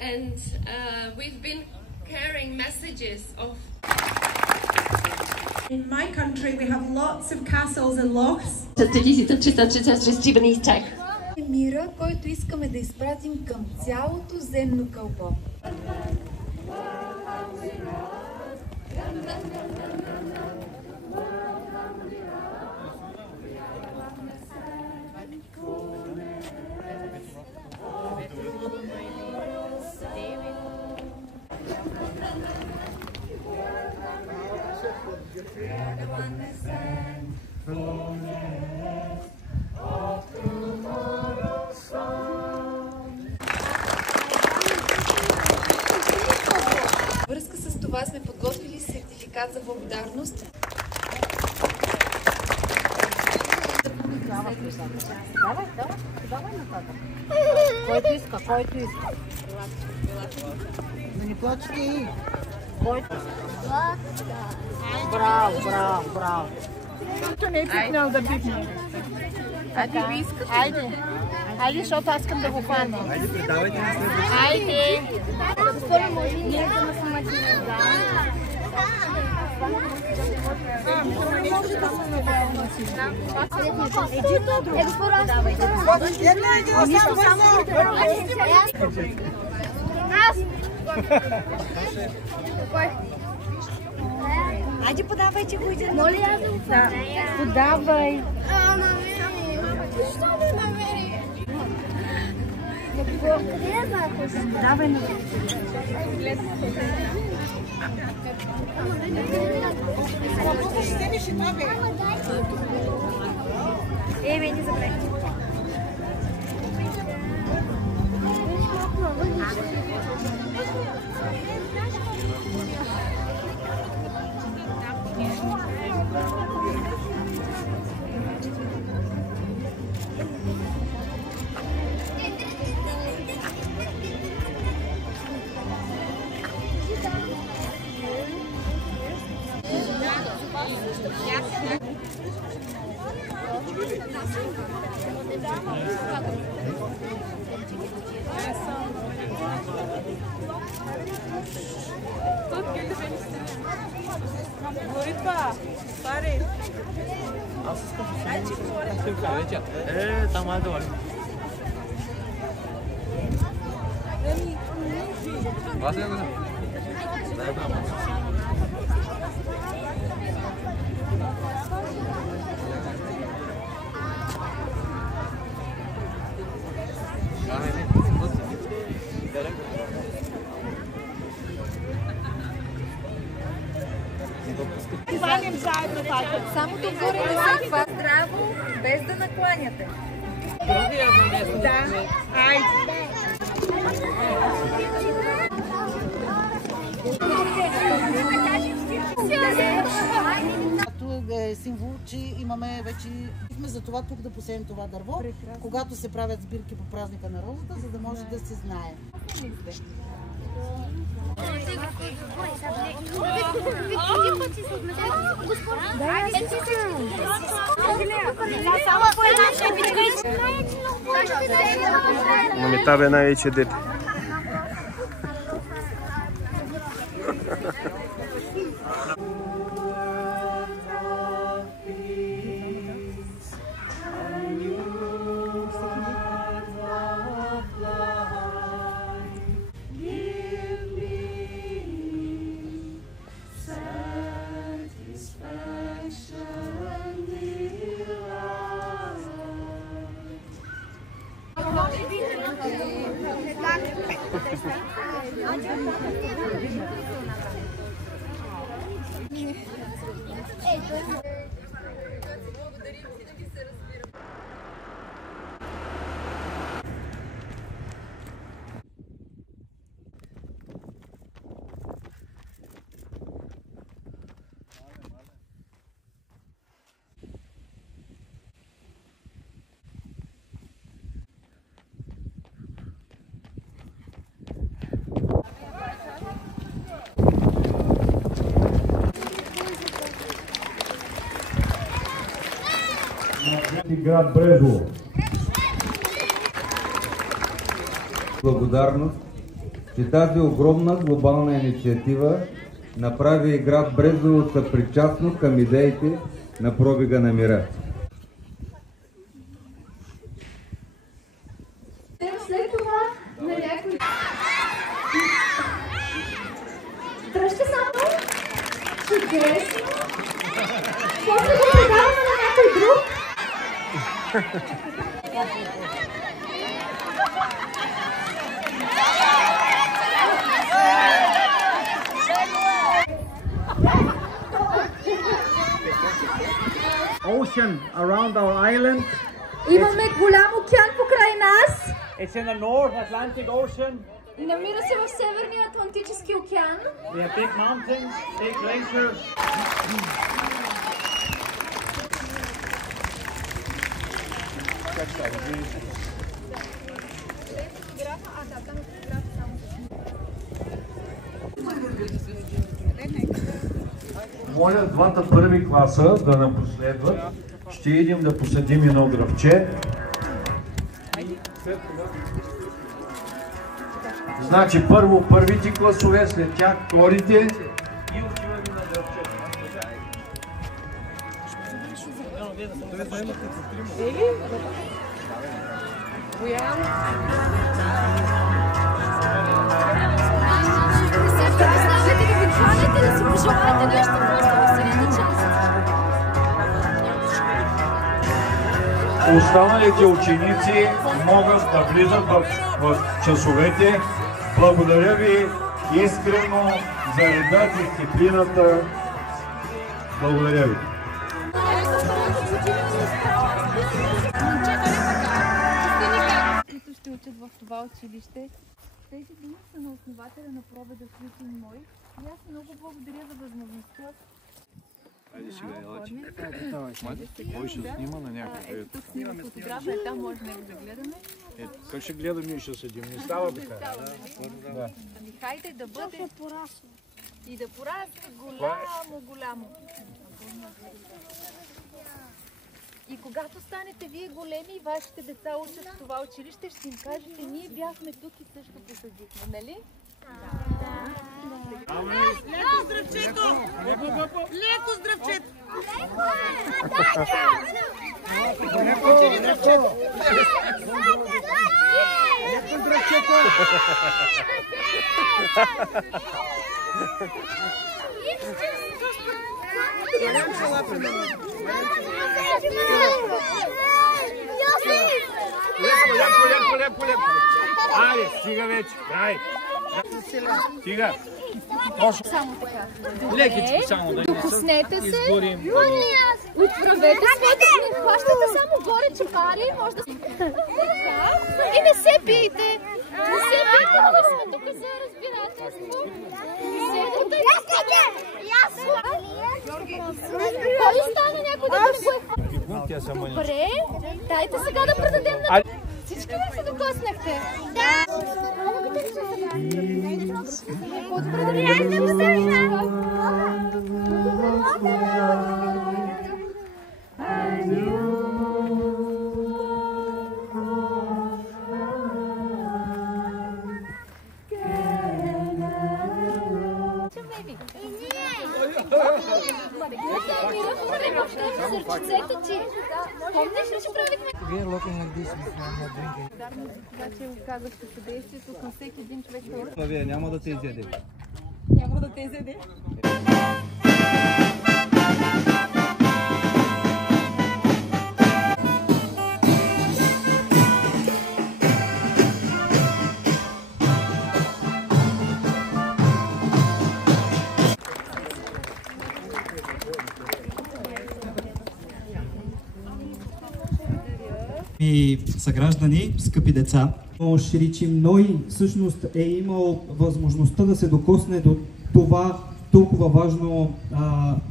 And we've been carrying messages of. In my country we have lots of castles and lochs. Мира, който искаме да изпратим към цялото земно кълбо. Връзка с това сме подготвили сертификат за благодарност. Давай нататък. Който иска. Да не плачете и. Браво. Който не е пипнал да пипне. Айде, защото аз искам да го хвана. Айде, предавайте на следващия. Айде. Госпожо, може ли ние да наснимате? Айде, подавайте го един. Моля аз да го Подавай. Защо не намери? Къде я знаеш? Давай на Бе, не забравяй. Боритва, пари. Аз искам да там айде вали. Вас е го. Само догоре не се хват здраво, без да накланяте. Да, айде. Е символ, че имаме вече за това тук да посеем това дърво, когато се правят сбирки по празника на розата, за да може да се знае. Намитаве най-вече дете. град Брезово. Благодарност, че тази огромна глобална инициатива направи и град Брезово съпричастно към идеите на пробега на мира. След това на някой... Дръжте само. Чудесно. После го предаваме на някой друг. Ocean around our island. Имаме голям океан покрай нас. It's in the North Atlantic Ocean. Намира се в Северния Атлантически океан. We have big mountains, big glaciers. Моля двата първи класа да нам последват. Ще идем да посадим едно дръвче. Значи първо първите класове, след тях вторите и отиваме на дръвчето. Да си пожелаете нещо, просто усилите част. Останалите ученици могат да влизат в часовете. Благодаря ви искрено за реда, дисциплината. Благодаря ви. Които ще учат в това училище. Тези думи са на основателя на пробега Светин Мой. И аз много благодаря за възможността. Айде сега, елачи. Кой ще снима на някакъв? Тук снимам фотография, там може да гледаме. Как ще гледаме и ще седим? Не става така. Ами хайде да бъде и да порасне голямо. И когато станете вие големи и вашите деца учат в това училище, ще им кажете, ние бяхме тук и също посадихме, нали? Леко здравчето! Леко здравчето! Учени здравчето! Леко здравчето! Леко. Айде, стига вече. Дай. Стига. Само така. Лекичко само да Докоснете се. изгорим. Отправете своите си. Хващате само горе чепари. Може да... И не се бийте. Не се бийте, ние сме тук за разбирателство. Седете. Кой остана някой да го е? Добре. Дайте сега да предадем на... Всички ли се докоснахте? Да! Сърчицето ти. Помниш ли, че правихме? Дарно за това, че оказахте съдействието към всеки един човек. Вие няма да те изяде. Няма да те изяде. И съграждани, скъпи деца, Ширичим Ной всъщност е имал възможността да се докосне до това толкова важно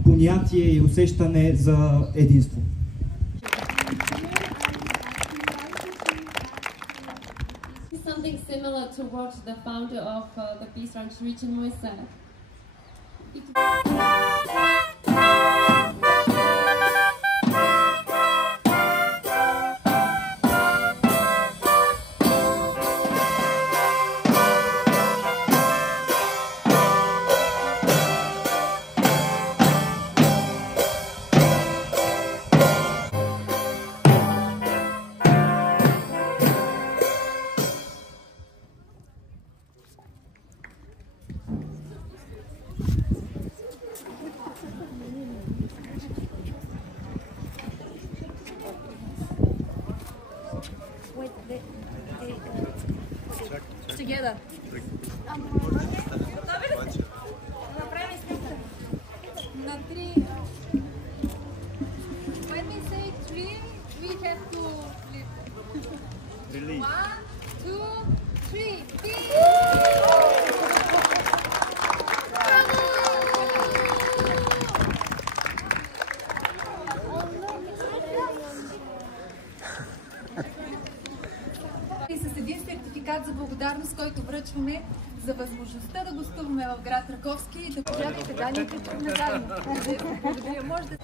понятие и усещане за единство. Something similar to what the founder of the Peace Ranch Region Moy said. together. На 3. When we say 3, we have to flip. 1, 2, 3. И с един сертификат за благодарност, който връчваме за възможността да гостуваме в град Раковски и да пожелавате данните заедно. Благодаря. Може да...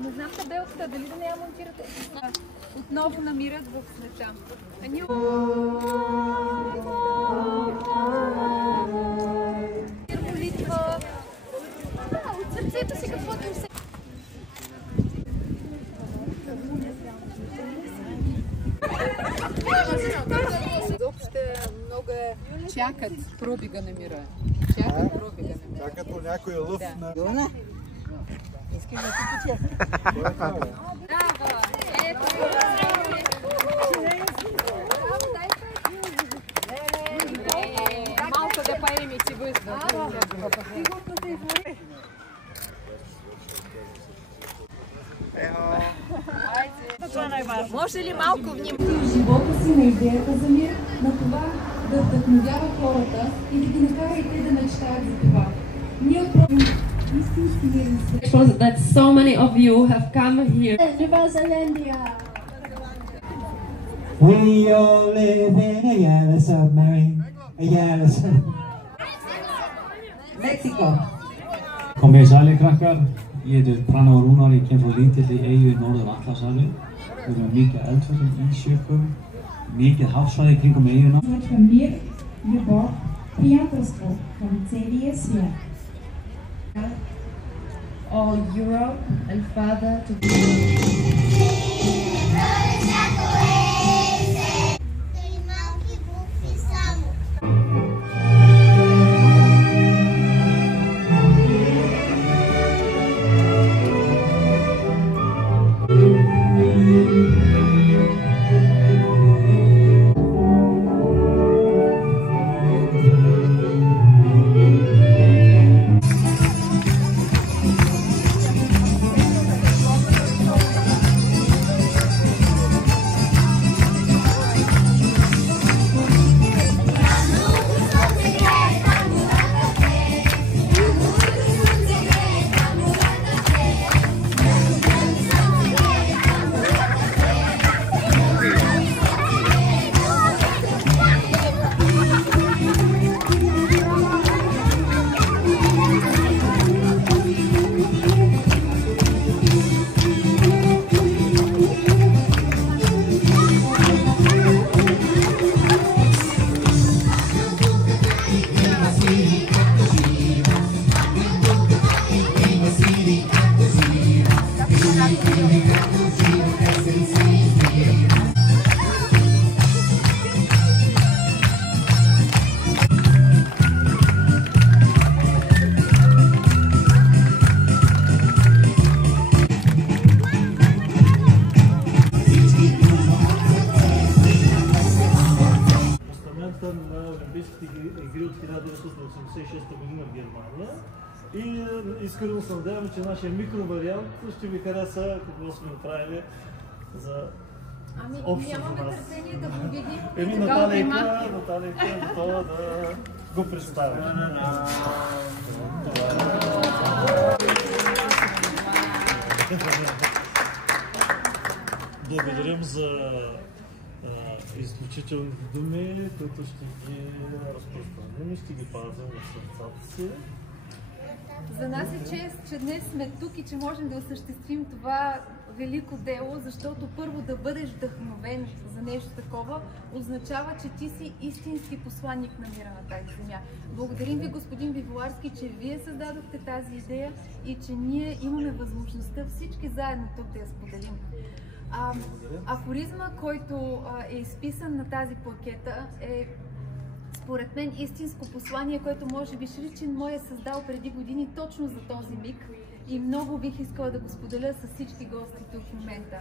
Не знам табелката, дали да не я монтирате. Отново намират в света. Молитва. От сърцето си каквото им се... Изобщо много чакат пробига намира. Чакат пробига намира. Чакат у някой лъв на... Йона? Искаш да ти поче? Браво! Ето! Малко да поеми си въздух. Може ли малко внимание? В живота си на идеята за мир, на това да вдъхновява хората и да ги накара и те да мечтаят за това. Ние отправим истински мирен свет. That so many of you have come here. We all live in a yellow submarine. A yellow submarine. Mexico. Komið sælir krakkar, ég heitir Prana Rúnar, ég kem frá lítilli eyju í Norður-Atlantshafi. Við erum mikið eldfjöllum, ísjökum, mikið hafsvæði kringum eyjuna. Мир, любов, приятелство към целия свят. All Europe and Father to игри от 1986 година в Германия. И искрено се надявам, че нашия микровариант ще ви хареса какво сме направили за общо за нас. Нямаме търпение да го видим. Наталийка е готова да го представи. Благодарим за изключителните думи, които ще ги разпространим и ще ги пазим в сърцата си. За нас е чест, че днес сме тук и че можем да осъществим това велико дело, защото първо да бъдеш вдъхновен за нещо такова означава, че ти си истински посланник на мира на тази земя. Благодарим ви, господин Виволарски, че вие създадохте тази идея и че ние имаме възможността всички заедно тук да я споделим. Афоризма, който е изписан на тази плакета, е според мен истинско послание, което може би Шричин мой е създал преди години точно за този миг и много бих искала да го споделя с всички гости тук в момента.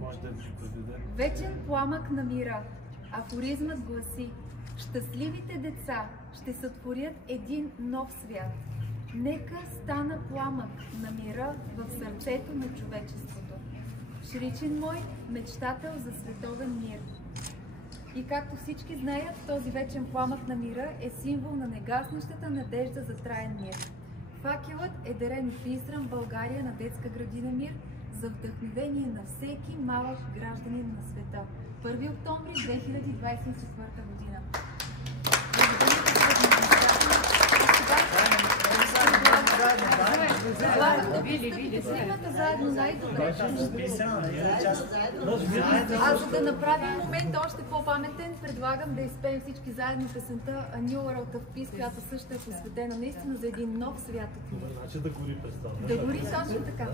Може да ви преведем. Вечен пламък на мира. Афоризмът гласи: щастливите деца ще сътворят един нов свят. Нека стана пламък на мира в сърцето на човечеството. Шричин мой, мечтател за световен мир. И както всички знаят, този вечен пламък на мира е символ на негаснещата надежда за траен мир. Факелът е дарен в Израм, България, на детска градина Мир, за вдъхновение на всеки малък гражданин на света. 1 октомври 2024 година. Снимате заедно най-добре. А за да направим момента още по-паметен, предлагам да изпеем всички заедно песента A New World of Peace, която също е посветена наистина за един нов свят от мир. Значи да гори представа. Да гори точно така.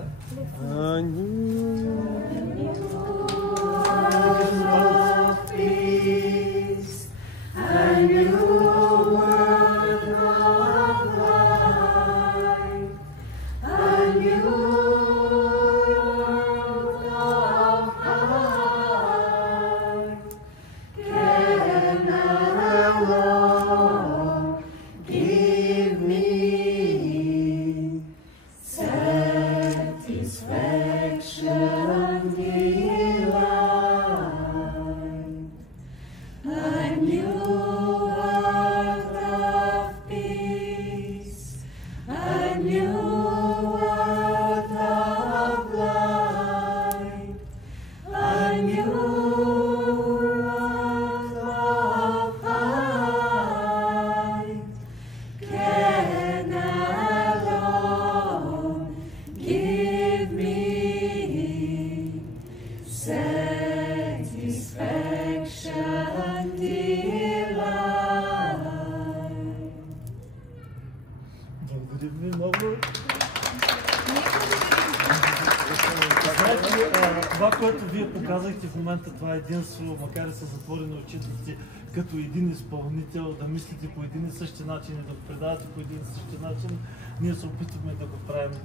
Това, което вие показахте в момента, това единство, макар и са затворени очите, като един изпълнител, да мислите по един и същи начин и да го предавате по един и същи начин, ние се опитваме да го правим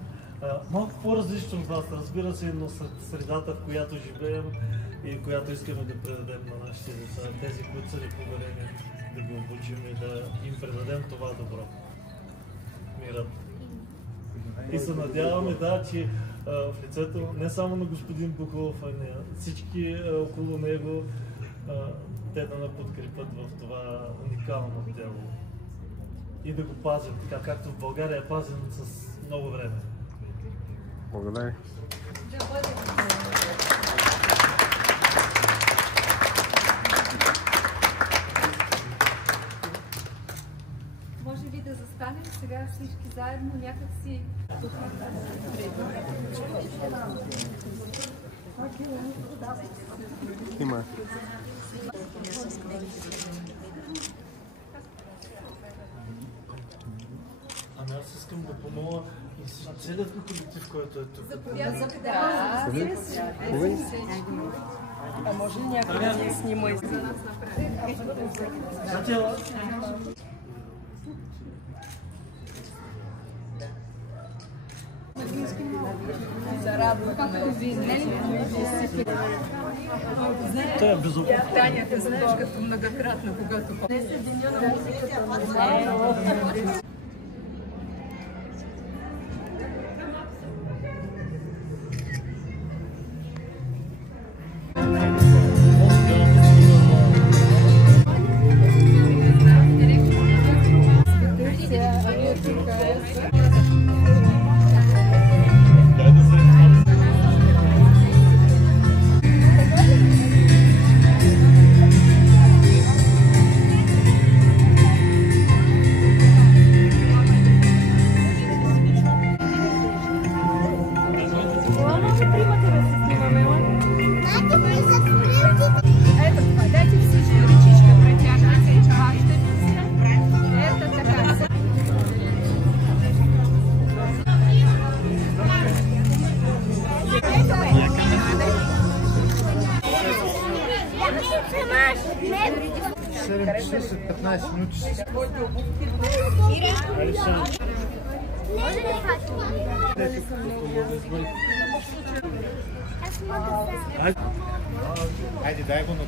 малко по-различно от вас, разбира се, но средата, в която живеем и която искаме да предадем на нашите деца, тези, които са ни поверени, да ги обучим и да им предадем това добро. Мирът. И се надяваме, да, че в лицето не само на господин Бухалов, а и всички около него, те да ни подкрепят в това уникално дело и да го пазят, така както в България е пазен с много време. Благодаря. Може би да застанем сега всички заедно някакси. Има. Ами аз искам да помоля и целият колектив, който е тук. Заповядайте, да. А може ли някой да ни снима и за нас Затела. Зарадвахме. Това е безопасно. Таня, те знаеш като многократно, когато... Днес е деня на музиката. Ето това, дайте всички ръчичка претягвайте. Това ще мисля. Ето така. След 15 минути. Хайде, дай го на